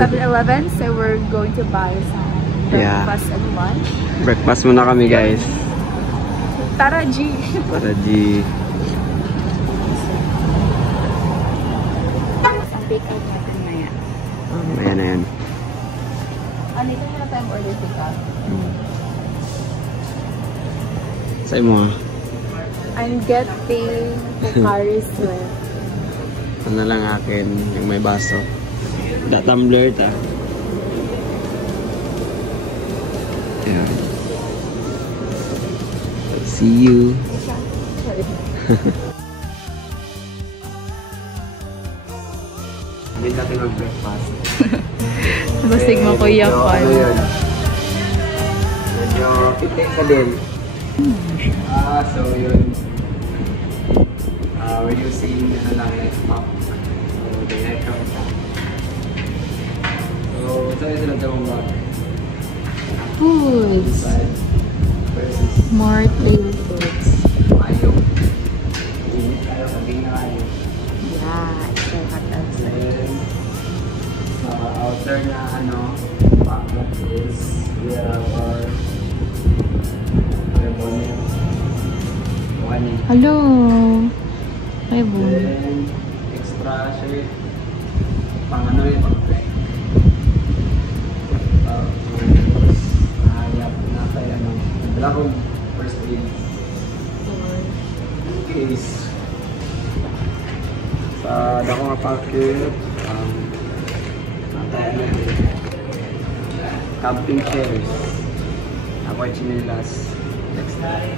7-Eleven, so we're going to buy some breakfast and lunch. Breakfast muna kami, guys. Tara, G! Tara, G. Ang take-out natin maya. Maya na yan. Dito na tayo order pick-up. Sa'yo mo. I'm getting Pocari Sweat. Ano lang akin, yung may baso. Da tumbler ta. Ayan. See you. Hindi natin mag-breakfast. Basig mo kuya pa. Ano yun? Medyo pitik ka din. So yun. We're using laptop. So the laptop is up. So saan sila dalawang bag? Foods. More flavor foods. Mayo. Hindi tayo sabihin na kayo. Yeah, it's so hot outside. Outer na packet is we have our bonnet. Hello. Ay, boom. Then, extra shirt. Pang ano yun? Pang crack. Tapos, nahayap na tayo dala kong first aid. In case. Sa dako nga packet, natay ano yun. Camping chairs. Ako ay chinelas. Next time.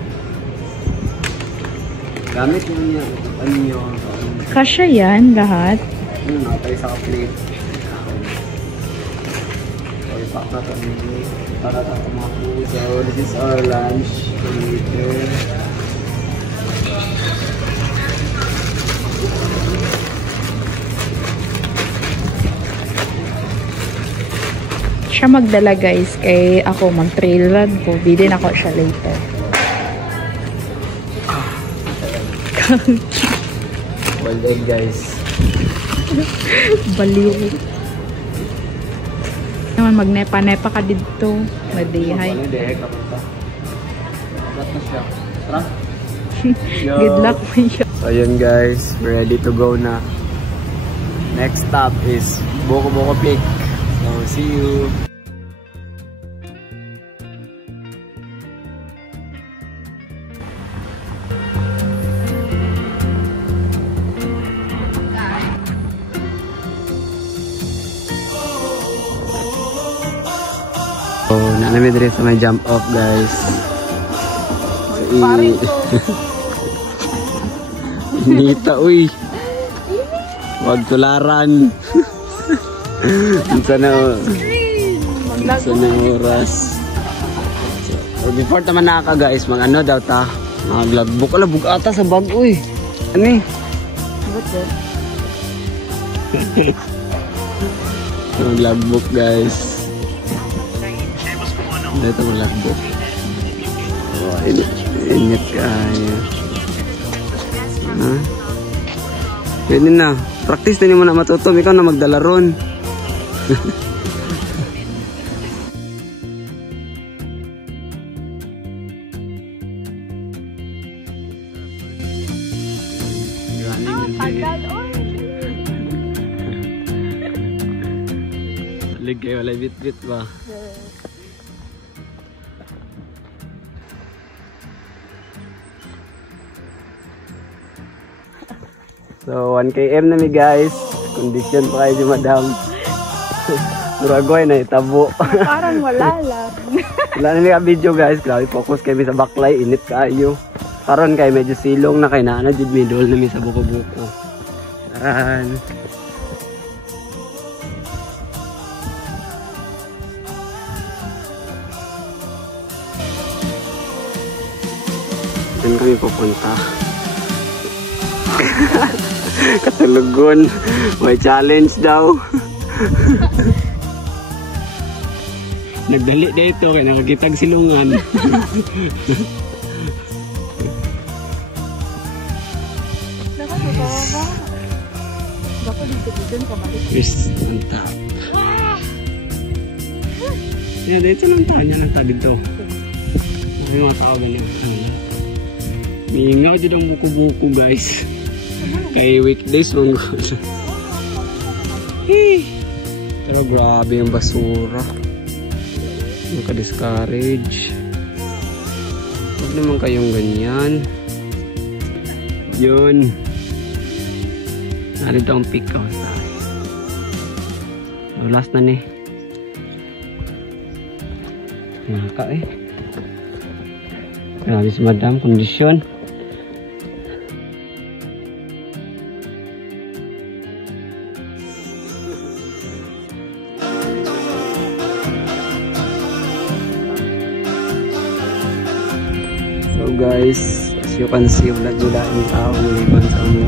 Gamit nyo niya. Ano nyo? Kasya yan, lahat. Natay sa plate. So, ipak na ito. Para ito mga food. So, this is our lunch. Later. Siya magdala guys, kay ako mag-trail run ko. Bidin ako siya later. Wild egg guys. Baliw. Naman magnepa-nepa ka dito. Madihay. Ano dehek ka punta? Agat na siya. Tara. Good luck mo yun. So yun guys, we're ready to go na. Next stop is Boko Boko Peak. So see you. So, nalamid rin sa may jump off guys. So, inita uy. Wag tularan. Minsan na oras. So, before naman naka guys, mag ano daw ta? Mag logbook. Ala, bugata sa bag uy. Ano eh? What's that? Mag logbook guys. Dito mag logbook. Oh, init kayo. Pwede na. Practice na mo na matutom. Ikaw na magdala ron. Lig kayo, wala bit-bit ba? So, 1 km na mi guys. Condition pa kayo si madam. Muragoy na itabo. Parang wala lang. Wala na nga video guys. Grabe focus kami sa baklay. Init kayo. Karon kay medyo silong na kay na jud middle na mi sa buko-buko. Taran. Saan kami pupunta? Katulugon. May challenge daw. Nagdali dito kaya nakakitag silungan. Yes, on top. Yeah, dito lang tayo niya ng tabi to. May mga tao ganyan. Mingaw dyan ang buko-buko guys. Kay weekdays mong pero grabe yung basura. Naka-discourage. Huwag naman kayong ganyan. Yun. Narito ang pick out. Last na ni. Naka eh. Grabe si madam. Kondisyon. So guys, as you can see, wala ang tao maliban sa ano.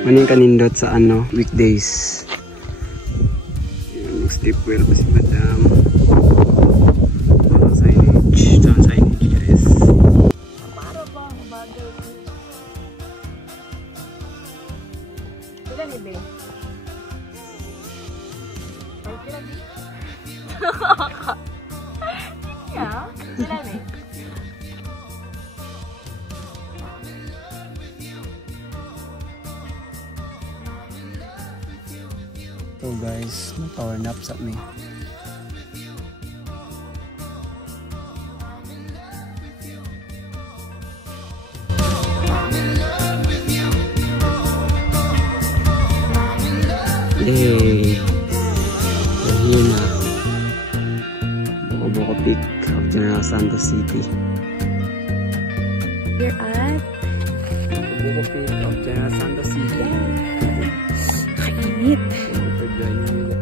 Maning kanindot sa ano, weekdays. Yung step well pa si madam. Walang signage. Walang signage guys. Para ba ang bagay? Ilan ni Be? Ay, ilan ni? Yeah, ilan ni? So guys, power nap sa me. Yay! Mahina. Buko-buko Peak of General Santos City. We're at Buko Peak of General Santos City. kainit. Thank you for joining me.